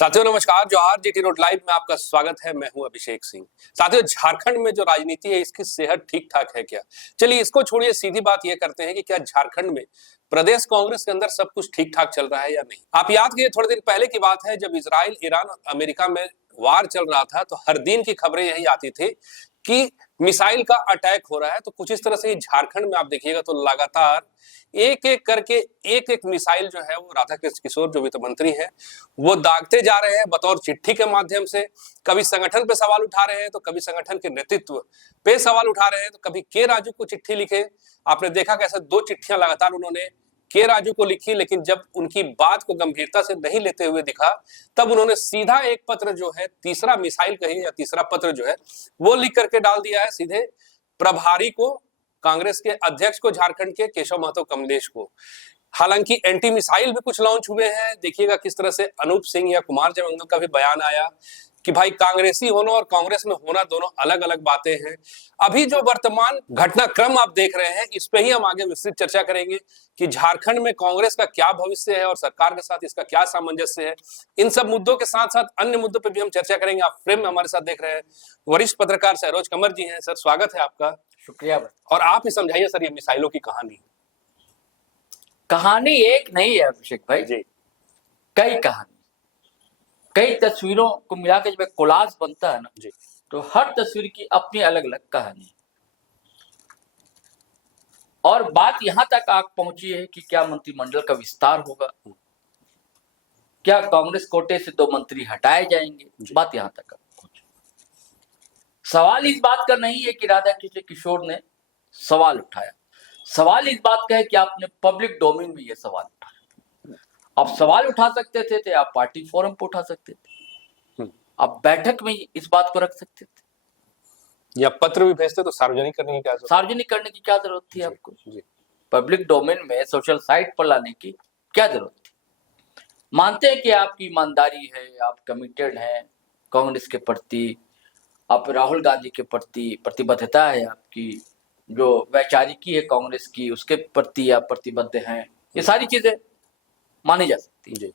साथियों नमस्कार, जोहार। जीटी रोड लाइव में आपका स्वागत है। मैं हूं अभिषेक सिंह। साथियों, झारखंड में जो राजनीति है इसकी सेहत ठीक ठाक है क्या? चलिए इसको छोड़िए, सीधी बात ये करते हैं कि क्या झारखंड में प्रदेश कांग्रेस के अंदर सब कुछ ठीक ठाक चल रहा है या नहीं। आप याद कीजिए, थोड़े दिन पहले की बात है जब इजराइल, ईरान और अमेरिका में वार चल रहा था तो हर दिन की खबरें यही आती थी कि मिसाइल का अटैक हो रहा है। तो कुछ इस तरह से ही झारखंड में आप देखिएगा तो लगातार एक एक करके एक एक मिसाइल जो है वो राधाकृष्ण किशोर जो वित्त मंत्री हैं वो दागते जा रहे हैं बतौर चिट्ठी के माध्यम से। कभी संगठन पे सवाल उठा रहे हैं तो कभी संगठन के नेतृत्व पे सवाल उठा रहे हैं, तो कभी के राजू को चिट्ठी लिखे। आपने देखा कैसे 2 चिट्ठियां लगातार उन्होंने के राजू को लिखी, लेकिन जब उनकी बात को गंभीरता से नहीं लेते हुए दिखा तब उन्होंने सीधा एक पत्र जो है, तीसरा मिसाइल कहिए या तीसरा पत्र जो है वो लिख करके डाल दिया है सीधे प्रभारी को, कांग्रेस के अध्यक्ष को, झारखंड के केशव महतो कमलेश को। हालांकि एंटी मिसाइल भी कुछ लॉन्च हुए हैं। देखिएगा किस तरह से अनूप सिंह या कुमार जयमंगल का भी बयान आया कि भाई कांग्रेसी होना और कांग्रेस में होना दोनों अलग अलग बातें हैं। अभी जो वर्तमान घटनाक्रम आप देख रहे हैं इस पे ही हम आगे विस्तृत चर्चा करेंगे कि झारखंड में कांग्रेस का क्या भविष्य है और सरकार के साथ इसका क्या सामंजस्य है। इन सब मुद्दों के साथ साथ अन्य मुद्दों पर भी हम चर्चा करेंगे। आप फ्रेम में हमारे साथ देख रहे हैं वरिष्ठ पत्रकार सरोज कंवर जी हैं। सर, स्वागत है आपका। शुक्रिया। और आप ही समझाइए सर, ये मिसाइलों की कहानी एक नहीं है अभिषेक भाई जी, कई कहानी, कई तस्वीरों को मिला के जब कोलाज बनता है ना जी, तो हर तस्वीर की अपनी अलग अलग कहानी है। और बात यहां तक आग पहुंची है कि क्या मंत्रिमंडल का विस्तार होगा, क्या कांग्रेस कोटे से 2 मंत्री हटाए जाएंगे, बात यहां तक पहुंची। सवाल इस बात का नहीं है कि राधाकृष्ण किशोर ने सवाल उठाया, सवाल इस बात का है कि आपने पब्लिक डोमेन में ये सवाल उठाया। आप सवाल उठा सकते थे, आप पार्टी फोरम पर उठा सकते थे, आप बैठक में इस बात को रख सकते थे, या पत्र भी भेजते तो सार्वजनिक करने की क्या जरूरत, सार्वजनिक करने की क्या जरूरत थी आपको जी। पब्लिक डोमेन में सोशल साइट पर लाने की क्या जरूरत थी। मानते हैं कि आपकी ईमानदारी है, आप कमिटेड हैं कांग्रेस के प्रति, आप राहुल गांधी के प्रति प्रतिबद्धता है, आपकी जो वैचारिकी है कांग्रेस की उसके प्रति आप प्रतिबद्ध हैं। ये सारी चीजें मानी जा सकती है,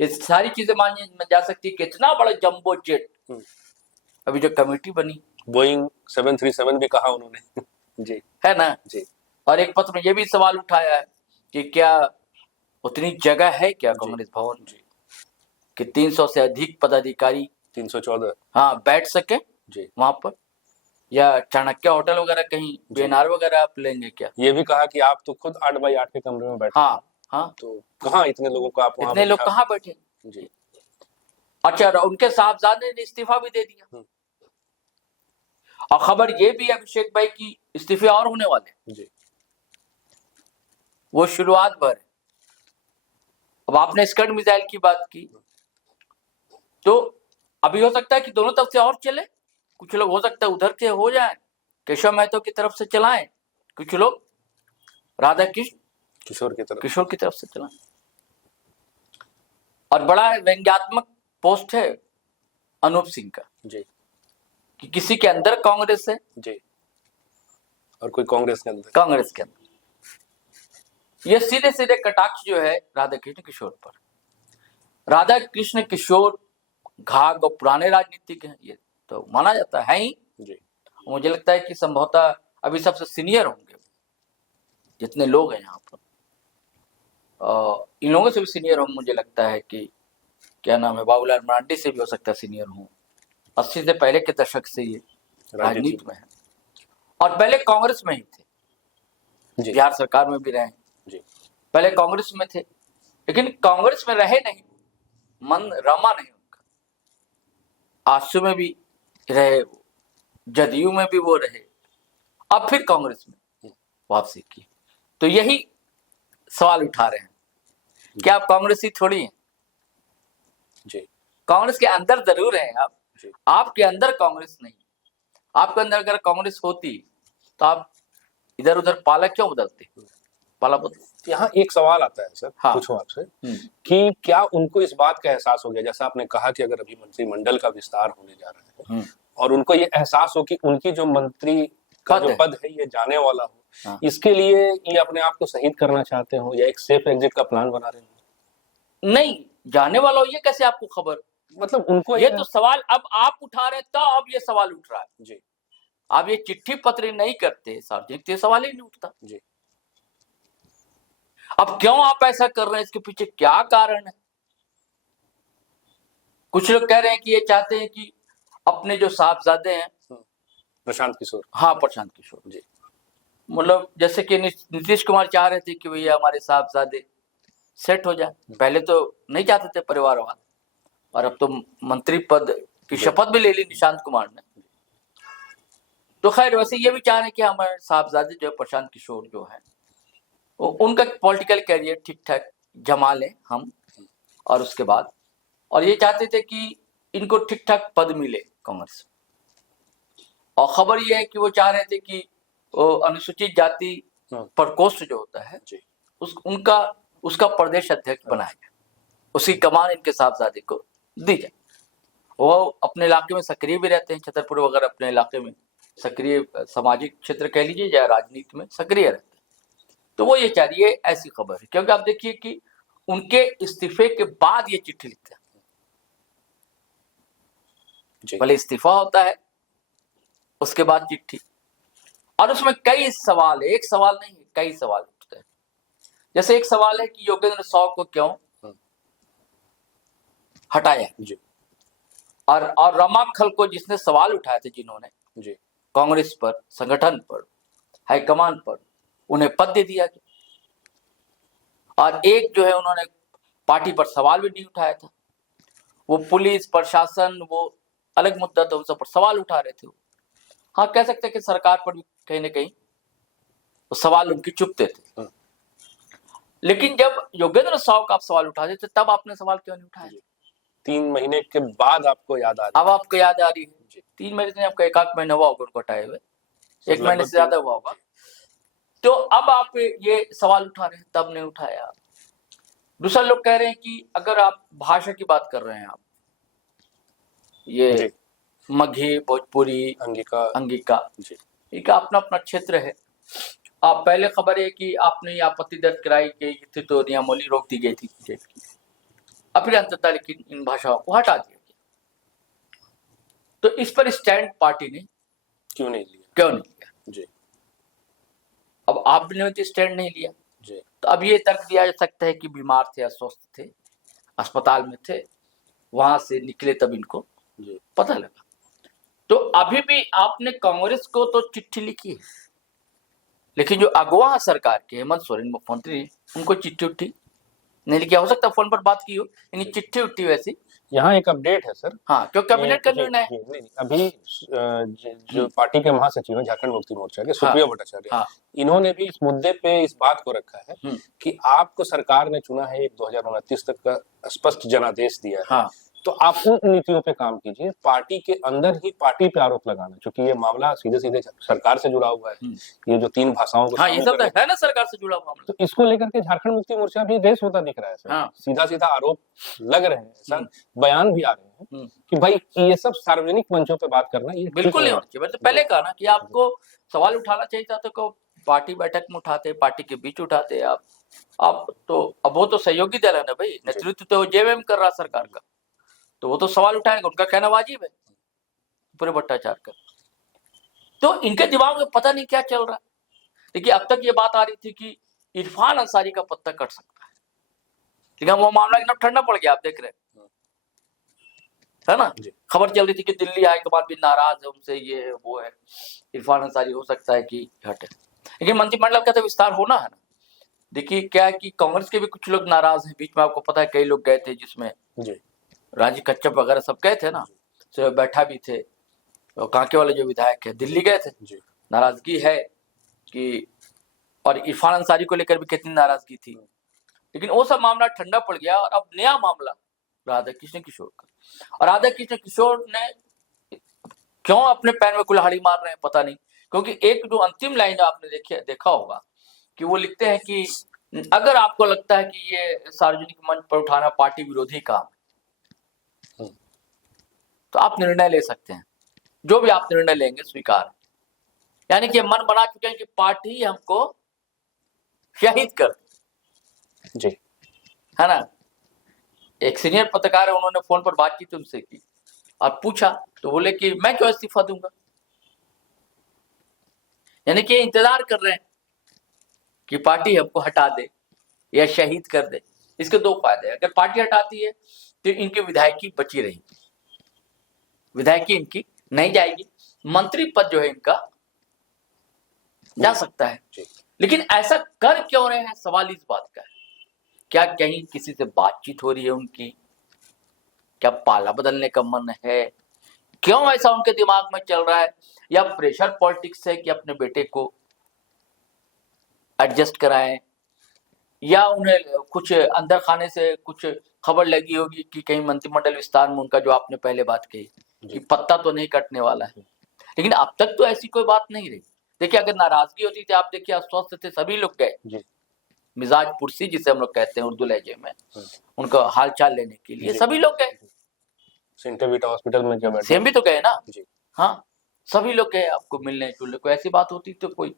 ये सारी चीजें मानी जा सकती है कि इतना बड़ा जंबो जेट, अभी जो कमेटी बनी बोइंग 737 भी कहा उन्होंने जी, है ना जी। और एक पत्र में ये भी सवाल उठाया है कि क्या उतनी जगह है क्या कांग्रेस भवन जी कि 300 से अधिक पदाधिकारी 314 हाँ बैठ सके जी वहां पर, या चाणक्य होटल वगैरह कहीं बीएनआर वगैरह आप लेंगे क्या। ये भी कहा कि आप तो खुद 8x8 के कमरे में बैठे। हाँ तो कहाँ इतने लोगों को आप इतने लोग कहाँ बैठे जी। अच्छा, उनके साहबजादे ने इस्तीफा भी दे दिया और खबर ये भी अभिषेक भाई की इस्तीफे और होने वाले जी। वो शुरुआत भर है। अब आपने स्कड मिसाइल की बात की तो अभी हो सकता है कि दोनों तरफ से और चले, कुछ लोग हो सकता है उधर से हो जाए, केशव महतो की तरफ से चलाएं, कुछ लोग राधाकृष्ण किशोर की तरफ से चलाएं। और बड़ा व्यंग्यात्मक पोस्ट है अनूप सिंह का जी कि किसी के अंदर कांग्रेस है जी और कोई कांग्रेस के अंदर ये सीधे सीधे कटाक्ष जो है राधाकृष्ण किशोर पर। राधाकृष्ण किशोर घाघ और पुराने राजनीतिक हैं, ये तो माना जाता है ही जी। मुझे लगता है कि संभवतः अभी सबसे सीनियर होंगे जितने लोग हैं यहाँ पर, इन लोगों से भी सीनियर होंगे। मुझे लगता है कि क्या नाम है, बाबूलाल मरांडी से भी हो सकता है सीनियर हूँ। 80 से पहले के दशक से ये राजनीति में है और पहले कांग्रेस में ही थे, बिहार सरकार में भी रहे जी। पहले कांग्रेस में थे, लेकिन कांग्रेस में रहे नहीं, मन रमा नहीं उनका। आजसू में भी रहे, जदयू में भी वो रहे, अब फिर कांग्रेस में वापसी की। तो यही सवाल उठा रहे हैं कि आप कांग्रेसी थोड़ी हैं जी। कांग्रेस के अंदर जरूर हैं आप जी। आपके अंदर कांग्रेस नहीं। आपके अंदर अगर कांग्रेस होती तो आप इधर उधर पाला क्यों बदलते, पाला बदल। यहाँ एक सवाल आता है सर, पूछूं आपसे कि क्या उनको इस बात का एहसास हो गया, जैसा आपने कहा कि अगर अभी मंत्रिमंडल का विस्तार होने जा रहा है और उनको ये एहसास हो कि उनकी जो मंत्री का जो पद है ये जाने वाला हो, इसके लिए ये अपने आप को शहीद करना चाहते हो या एक सेफ एग्जिट का प्लान बना रहे हो? नहीं, जाने वाला हो ये कैसे आपको खबर मतलब उनको ये तो सवाल अब आप उठा रहे तो अब ये सवाल उठ रहा है जी आप ये चिट्ठी पत्र नहीं करते सार्वजनिक तो ये सवाल ही नहीं उठता। जी अब क्यों आप ऐसा कर रहे हैं, इसके पीछे क्या कारण है? कुछ लोग कह रहे हैं कि ये चाहते हैं कि अपने जो साहबजादे हैं, प्रशांत किशोर, हाँ प्रशांत किशोर जी मतलब जैसे कि नीतीश कुमार चाह रहे थे कि भैया हमारे साहबजादे सेट हो जाए, पहले तो नहीं चाहते थे परिवारवाद, और अब तो मंत्री पद की शपथ भी ले ली निशांत कुमार ने। तो खैर वैसे ये भी चाह रहे हैं कि हमारे साहबजादे जो है प्रशांत किशोर जो है उनका पॉलिटिकल कैरियर ठीक ठाक जमा लें हम, और उसके बाद और ये चाहते थे कि इनको ठीक ठाक पद मिले कांग्रेस। और खबर ये है कि वो चाह रहे थे कि वो अनुसूचित जाति प्रकोष्ठ जो होता है उसका प्रदेश अध्यक्ष बनाया जाए, उसकी कमान इनके साहबजादे को दी जाए। वो अपने इलाके में सक्रिय भी रहते हैं, छतरपुर वगैरह अपने इलाके में सक्रिय सामाजिक क्षेत्र कह लीजिए या राजनीति में सक्रिय रहते हैं। तो वो ये चाह रही है, ऐसी खबर है, क्योंकि आप देखिए कि उनके इस्तीफे के बाद ये चिट्ठी लिखते हैं, भले इस्तीफा होता है उसके बाद चिट्ठी, और उसमें कई सवाल है, एक सवाल नहीं कई सवाल उठते हैं। जैसे एक सवाल है कि योगेंद्र सौव को क्यों हटाया जी, और रमाखल को जिसने सवाल उठाए थे जिन्होंने जी कांग्रेस पर, संगठन पर, हाईकमान पर, उन्हें पद दे दिया गया। और एक जो है उन्होंने पार्टी पर सवाल भी नहीं उठाया था, वो पुलिस प्रशासन वो अलग मुद्दा था, उन सब पर सवाल उठा रहे थे। हाँ कह सकते हैं कि सरकार पर भी कहीं ना कहीं वो सवाल उनकी चुपते थे। लेकिन जब योगेंद्र सौव का आप सवाल उठाते थे तब आपने सवाल क्यों नहीं उठाया? 3 महीने के बाद आपको याद आ रही है? अब आपको याद आ रही है? 3 महीने से आपका 1 महीना हुआ होगा उनको हटाए हुए, 1 महीने से ज्यादा हुआ होगा। तो अब आप ये सवाल उठा रहे हैं, तब नहीं उठाया। दूसरा लोग कह रहे हैं कि अगर आप भाषा की बात कर रहे हैं, आप ये मगही, भोजपुरी, अंगिका जी, इनका अपना अपना क्षेत्र है। आप पहले खबर है कि आपने आपत्ति दर्ज कराई गई थी तो नियमावली रोक दी गई थी स्टेट की, अब फिर अंततः लेकिन इन भाषाओं को हटा दिया गया। तो इस पर स्टैंड पार्टी ने क्यों नहीं लिया जी? अब आपने तो स्टैंड नहीं लिया जी, तो अब ये तर्क दिया जा सकता है कि बीमार थे, अस्वस्थ थे, अस्पताल में थे, वहां से निकले तब इनको जी पता लगा। तो अभी भी आपने कांग्रेस को तो चिट्ठी लिखी है, लेकिन जो अगवा सरकार के हेमंत सोरेन मुख्यमंत्री, उनको चिट्ठी उट्ठी नहीं लिखी। हो सकता फोन पर बात की हो, यानी चिट्ठी उट्ठी वैसी। यहाँ एक अपडेट है सर, हाँ क्यों कैबिनेट का निर्णय है। नहीं अभी जो पार्टी के महासचिव हैं झारखंड मुक्ति मोर्चा के सुप्रिया भट्टाचार्य, इन्होंने भी इस मुद्दे पे इस बात को रखा है कि आपको सरकार ने चुना है, 2029 तक का स्पष्ट जनादेश दिया है, तो आप उन नीतियों पे काम कीजिए। पार्टी के अंदर ही पार्टी पे आरोप लगाना, क्योंकि ये मामला सीधे सीधे सरकार से जुड़ा हुआ है, ये जो 3 भाषाओं को ये सब है ना सरकार से जुड़ा हुआ, तो इसको लेकर के झारखंड मुक्ति मोर्चा भी रेस होता दिख रहा है सर। सीधा सीधा आरोप लग रहे हैं सर, बयान भी आ रहे हैं कि भाई ये सब सार्वजनिक मंचों पे बात करना ये बिल्कुल नहीं होना चाहिए। तो पहले कहा ना कि आपको सवाल उठाना चाहिए था तो पार्टी बैठक में उठाते, पार्टी के बीच उठाते आप तो अब वो तो सहयोगी दल है ना भाई, नेतृत्व तो जेएमएम कर रहा सरकार का, तो वो तो सवाल उठाएगा, उनका कहना वाजिब है पूरे भट्टाचार्य का। तो इनके दिमाग में पता नहीं क्या चल रहा। देखिए अब तक ये बात आ रही थी कि इरफान अंसारी का पत्ता कट सकता है, लेकिन वो मामला एकदम ठंडा पड़ गया, आप देख रहे है ना। खबर चल रही थी कि दिल्ली हाईकमान भी नाराज है उनसे, ये वो है, इरफान अंसारी हो सकता है कि हटे, लेकिन मंत्रिमंडल का तो विस्तार होना है ना। देखिए क्या है कि कांग्रेस के भी कुछ लोग नाराज हैं, बीच में आपको पता है कई लोग गए थे, जिसमें राजीव कच्छप वगैरह सब गए थे ना, तो बैठा भी थे, तो कांके वाले जो विधायक है दिल्ली गए थे। नाराजगी है कि, और इरफान अंसारी को लेकर भी कितनी नाराजगी थी, लेकिन वो सब मामला ठंडा पड़ गया। और अब नया मामला राधा कृष्ण किशोर का, और राधा कृष्ण किशोर ने क्यों अपने पैर में कुल्हाड़ी मार रहे हैं पता नहीं, क्योंकि एक जो अंतिम लाइन आपने देखा होगा कि वो लिखते हैं कि अगर आपको लगता है कि ये सार्वजनिक मंच पर उठाना पार्टी विरोधी काम है तो आप निर्णय ले सकते हैं, जो भी आप निर्णय लेंगे स्वीकार। यानी कि मन बना चुके हैं कि पार्टी हमको शहीद कर जी, है ना। एक सीनियर पत्रकार है, उन्होंने फोन पर बातचीत उनसे की और पूछा तो बोले कि मैं क्यों इस्तीफा दूंगा। यानी कि इंतजार कर रहे हैं कि पार्टी हमको हटा दे या शहीद कर दे। इसके दो फायदे हैं, अगर पार्टी हटाती है तो इनकी विधायकी बची रहेगी, विधायकी इनकी नहीं जाएगी, मंत्री पद जो है इनका जा सकता है। लेकिन ऐसा कर क्यों रहे हैं, सवाल इस बात का है, क्या कहीं किसी से बातचीत हो रही है उनकी, क्या पाला बदलने का मन है, क्यों ऐसा उनके दिमाग में चल रहा है, या प्रेशर पॉलिटिक्स है कि अपने बेटे को एडजस्ट कराएं, या उन्हें कुछ अंदर खाने से कुछ खबर लगी होगी कि कहीं मंत्रिमंडल विस्तार में उनका, जो आपने पहले बात कही कि पत्ता तो नहीं कटने वाला है। लेकिन अब तक तो ऐसी कोई बात नहीं रही। देखिए, अगर नाराजगी होती थी, आप देखिए अस्वस्थ थे, सभी लोग गए, मिजाज पुरसी जिसे हम लोग कहते हैं उर्दू लहजे में, उनका हाल चाल लेने के लिए सभी लोग गए। सेंटर हॉस्पिटल में जब सीएम भी तो गए ना, हाँ, सभी लोग गए आपको मिलने जुलने को। ऐसी बात होती तो कोई,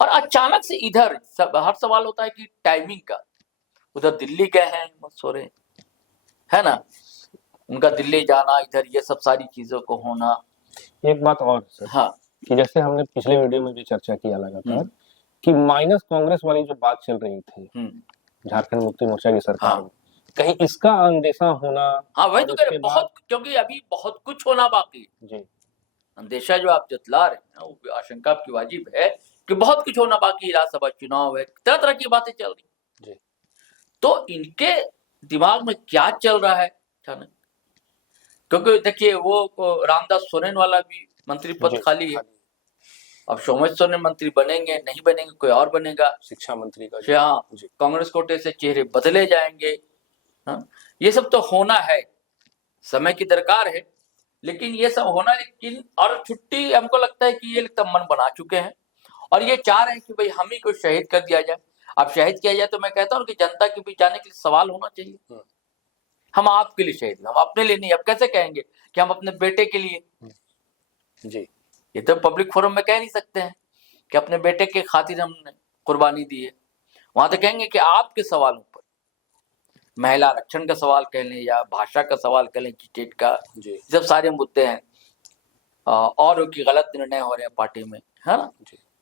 और अचानक से इधर हर सवाल होता है कि टाइमिंग का। उधर दिल्ली गए हैं सो रहे है ना, उनका दिल्ली जाना, इधर ये सब सारी चीजों को होना। एक बात और सर, हाँ, कि जैसे हमने पिछले वीडियो में भी चर्चा किया लगातार कि माइनस कांग्रेस वाली जो बात चल रही थी झारखंड मुक्ति मोर्चा की सरकार में, कहीं इसका अंदेशा होना। हाँ, वही तो कह रहे, बहुत, क्योंकि अभी बहुत कुछ होना बाकी जी। अंदेशा जो आप जतला रहे हैं वो आशंका आपकी वाजिब है कि बहुत कुछ होना बाकी, राज्यसभा चुनाव है, तरह तरह की बातें चल रही जी। तो इनके दिमाग में क्या चल रहा है, क्योंकि देखिए वो रामदास सोरेन वाला भी मंत्री पद खाली है। अब सोमेश सोरेन मंत्री बनेंगे नहीं बनेंगे, कोई और बनेगा, शिक्षा मंत्री का। हाँ, कांग्रेस कोटे से चेहरे बदले जाएंगे। हाँ, ये सब तो होना है, समय की दरकार है, लेकिन ये सब होना। लेकिन और छुट्टी हमको लगता है कि ये लगता मन बना चुके हैं और ये चाह रहे हैं कि भाई हम ही को शहीद कर दिया जाए। अब शहीद किया जाए तो मैं कहता हूँ कि जनता के बीच जाने के लिए सवाल होना चाहिए, हम आपके लिए शहीद, हम अपने लिए नहीं। अब कैसे कहेंगे कि हम अपने बेटे के लिए जी, ये तो पब्लिक फोरम में कह नहीं सकते हैं कि अपने बेटे के खातिर हमने कुर्बानी दी है। वहां तो कहेंगे कि आपके सवालों पर, महिला आरक्षण का सवाल कह लें या भाषा का सवाल कह लें, स्टेट का, जब सारे मुद्दे हैं और की गलत निर्णय हो रहे हैं पार्टी में, है ना,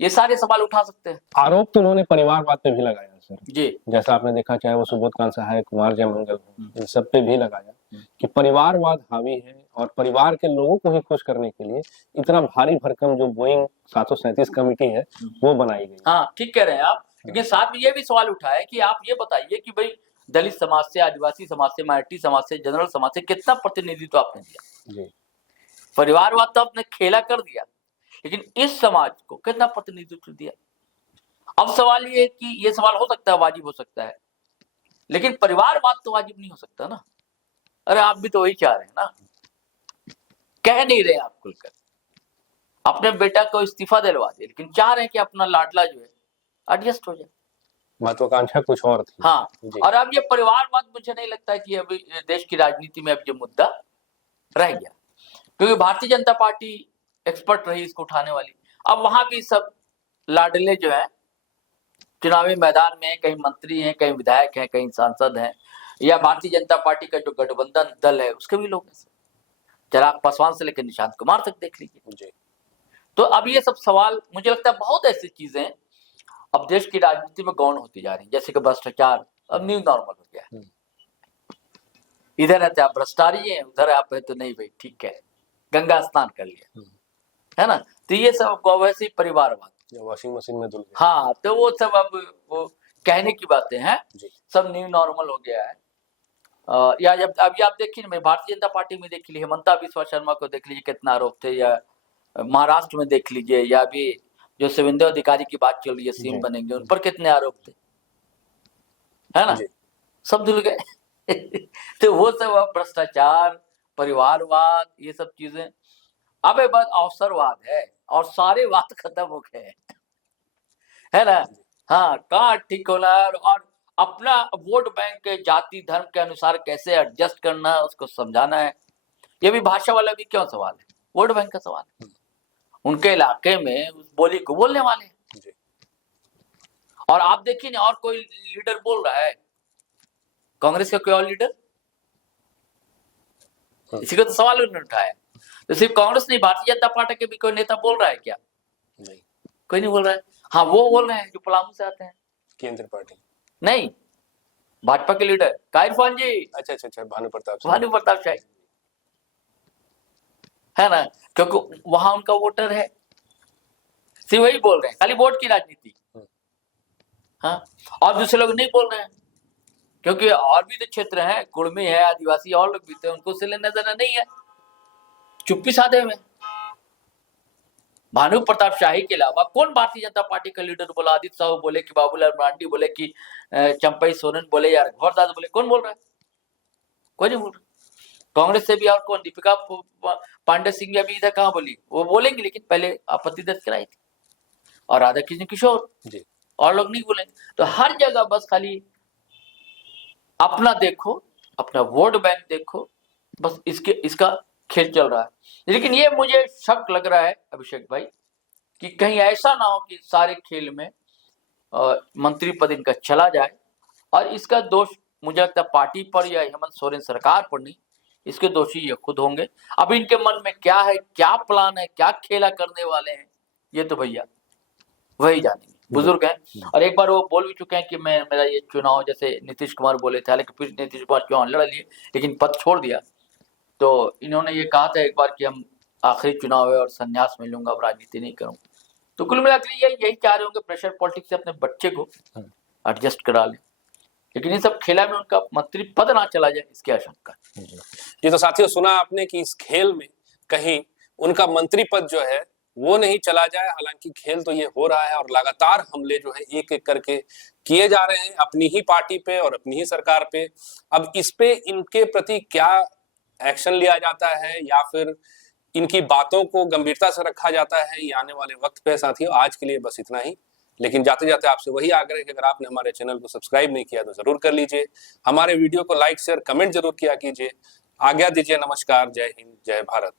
ये सारे सवाल उठा सकते हैं। आरोप तो उन्होंने परिवारवाद पे भी लगाया सर जी, जैसा आपने देखा, चाहे वो सुबोधकांत सहाय, कुमार जयमंगल, इन सब पे भी लगाया कि परिवारवाद हावी है और परिवार के लोगों को ही खुश करने के लिए इतना भारी भरकम जो बोइंग 737 कमेटी है वो बनाई गई। हाँ, ठीक कह रहे हैं आप, लेकिन साथ में ये भी सवाल उठा है कि आप ये बताइए कि भाई दलित समाज से, आदिवासी समाज से, माइनॉरिटी समाज से, जनरल समाज से कितना प्रतिनिधित्व आपने दिया जी। परिवारवाद तो आपने खेला कर दिया, लेकिन इस समाज को कितना प्रतिनिधित्व दिया। अब सवाल ये है कि ये सवाल हो सकता है, वाजिब हो सकता है, लेकिन परिवारवाद तो वाजिब नहीं हो सकता ना। अरे आप भी तो वही चाह रहे हैं ना, कह नहीं रहे आप खुलकर अपने बेटा को इस्तीफा दिलवा दे, लेकिन चाह रहे हैं कि अपना लाडला जो है एडजस्ट हो जाए। महत्वाकांक्षा कुछ और थी। हाँ, और अब ये परिवारवाद मुझे नहीं लगता है कि अभी देश की राजनीति में अब ये मुद्दा रह गया, क्योंकि भारतीय जनता पार्टी एक्सपर्ट रही इसको उठाने वाली। अब वहां भी सब लाडले जो है चुनावी मैदान में, कहीं मंत्री हैं, कहीं विधायक हैं, कहीं सांसद हैं, या भारतीय जनता पार्टी का जो गठबंधन दल है उसके भी लोग हैं, चिराग पासवान से लेकर निशांत कुमार तक देख लीजिए। तो अब ये सब सवाल, मुझे लगता है बहुत ऐसी चीजें अब देश की राजनीति में गौण होती जा रही, जैसे कि भ्रष्टाचार अब न्यू नॉर्मल हो गया। इधर है आप भ्रष्टाचारी है, उधर आप है तो नहीं भाई ठीक है, गंगा स्नान कर लिया, है ना। तो ये सब वैसे ही परिवारवाद, वॉशिंग मशीन में धुल गया। हाँ, तो वो सब अब वो कहने की बातें हैं, सब न्यू नॉर्मल हो गया है। या जब अभी आप देखिए ना, भारतीय जनता पार्टी में देख लीजिए, हेमंता बिस्वा शर्मा को देख लीजिए कितना आरोप थे, या महाराष्ट्र में देख लीजिए, या अभी जो शुभेंदु अधिकारी की बात चल रही है सीएम बनेंगे, उन पर कितने आरोप थे, है ना, सब धुल गए। तो वो सब भ्रष्टाचार, परिवारवाद, ये सब चीजें अब एक बात अवसरवाद है, और सारे वाद खत्म हो गए, है ना। हाँ, कहाँ ठीक होना और अपना वोट बैंक के जाति धर्म के अनुसार कैसे एडजस्ट करना है उसको समझाना है। ये भी भाषा वाला भी क्यों सवाल है, वोट बैंक का सवाल है। उनके इलाके में उस बोली को बोलने वाले हैं, और आप देखिए ना, और कोई लीडर बोल रहा है कांग्रेस का, कोई और लीडर इसी का तो सवाल उन्होंने उठाया। तो सिर्फ कांग्रेस नहीं, भारतीय जनता पार्टी के भी कोई नेता बोल रहा है क्या? नहीं, कोई नहीं बोल रहा है। हाँ, वो बोल रहे हैं जो पलामू से आते हैं। केंद्रीय पार्टी नहीं, भाजपा के लीडर कायरफान जी, अच्छा, भानु प्रताप भानु प्रताप शाही, है ना, क्योंकि वहां उनका वोटर है। सिर्फ वही बोल रहे हैं, खाली वोट की राजनीति। हाँ, और दूसरे लोग नहीं बोल रहे हैं, क्योंकि और भी तो क्षेत्र हैं, कुर्मी है, आदिवासी और लोग भी थे, उनको उससे लेना देना नहीं है, चुप्पी साधे हुए। भानु प्रताप शाही के अलावा कौन भारतीय जनता पार्टी का लीडर बोला? आदित्य साहू बोले कि बाबूलाल मरांडी बोले कि चंपई सोरेन बोले या घोरदास बोले, कौन बोल रहा है? कोई नहीं बोल रहा। कांग्रेस से भी और कौन? दीपिका पांडे सिंह अभी इधर कहाँ बोली? वो बोलेंगे, लेकिन पहले आपत्ति दर्ज कराई थी। और राधा कृष्ण किशोर जी, और लोग नहीं बोलेंगे। तो हर जगह बस खाली अपना देखो, अपना वोट बैंक देखो, बस इसका खेल चल रहा है। लेकिन ये मुझे शक लग रहा है अभिषेक भाई कि कहीं ऐसा ना हो कि सारे खेल में मंत्री पद इनका चला जाए, और इसका दोष मुझे लगता है पार्टी पर या हेमंत सोरेन सरकार पर नहीं, इसके दोषी ये खुद होंगे। अब इनके मन में क्या है, क्या प्लान है, क्या खेला करने वाले हैं, ये तो भैया वही जानेंगे, बुजुर्ग हैं। और एक बार वो बोल भी चुके हैं कि मेरा ये चुनाव, जैसे नीतीश कुमार बोले थे, हालांकि फिर नीतीश कुमार चुनाव लड़ लिए लेकिन पद छोड़ दिया, तो इन्होंने ये कहा था एक बार कि हम आखिरी चुनाव है और संन्यास में लूंगा, अब राजनीति नहीं करूंगा। तो कुल मिलाकर यही चाह रहे होंगे, प्रेशर पॉलिटिक्स से अपने बच्चे को एडजस्ट करा ले, लेकिन इन सब खेला में उनका मंत्री पद ना चला जाए, इसकी आशंका। ये तो साथियों सुना आपने कि इस खेल में कहीं उनका मंत्री पद जो है वो नहीं चला जाए। हालांकि खेल तो ये हो रहा है और लगातार हमले जो है एक एक करके किए जा रहे हैं अपनी ही पार्टी पे और अपनी ही सरकार पे। अब इस पे इनके प्रति क्या एक्शन लिया जाता है या फिर इनकी बातों को गंभीरता से रखा जाता है, ये आने वाले वक्त पे साथियों। आज के लिए बस इतना ही, लेकिन जाते जाते आपसे वही आग्रह कि अगर आपने हमारे चैनल को सब्सक्राइब नहीं किया तो जरूर कर लीजिए, हमारे वीडियो को लाइक शेयर कमेंट जरूर किया कीजिए। आज्ञा दीजिए, नमस्कार, जय हिंद, जय भारत।